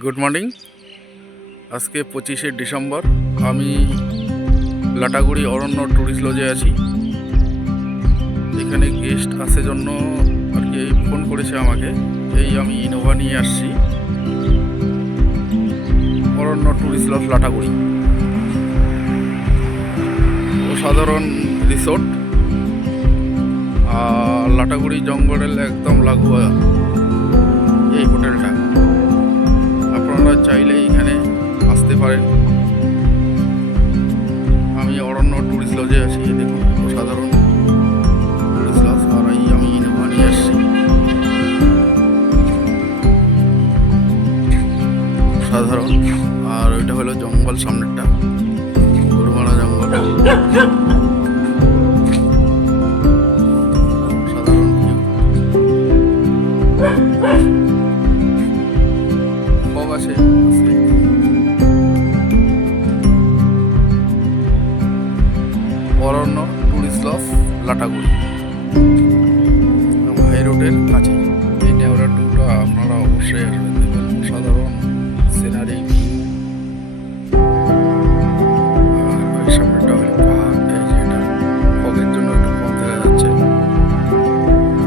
Good morning. আজকে 25শে December. আমি লাটাগুড়ি অরণ্য tourist লজে আছি। এখানে গেস্ট আসে জন্য আর কি ফোন করেছে আমাকে। আমি ইনোভা নিয়ে আসছি অরণ্য ট্যুরিস্ট লজ লাটাগুড়ি। অসাধারণ রিসোর্ট, আর লাটাগুড়ি জঙ্গলের একদম লাগোয়া এই হোটেলটা। আপনারা চাইলে এখানে আসতে পারেন। আমি অরণ্য ট্যুরিস্ট লজে আছি। দেখুন অসাধারণ ট্যুরিস্ট লজ, আর আমি ইনোভা নিয়ে আসছি। অসাধারণ। আর ওইটা হলো জঙ্গল, সামনেরটা গরুমারা জঙ্গল। সাধারণ ভিউ, ফগ আছে আজকে। অরণ্য ট্যুরিস্ট লজ লাটাগুড়ি হাই রোডের কাছে।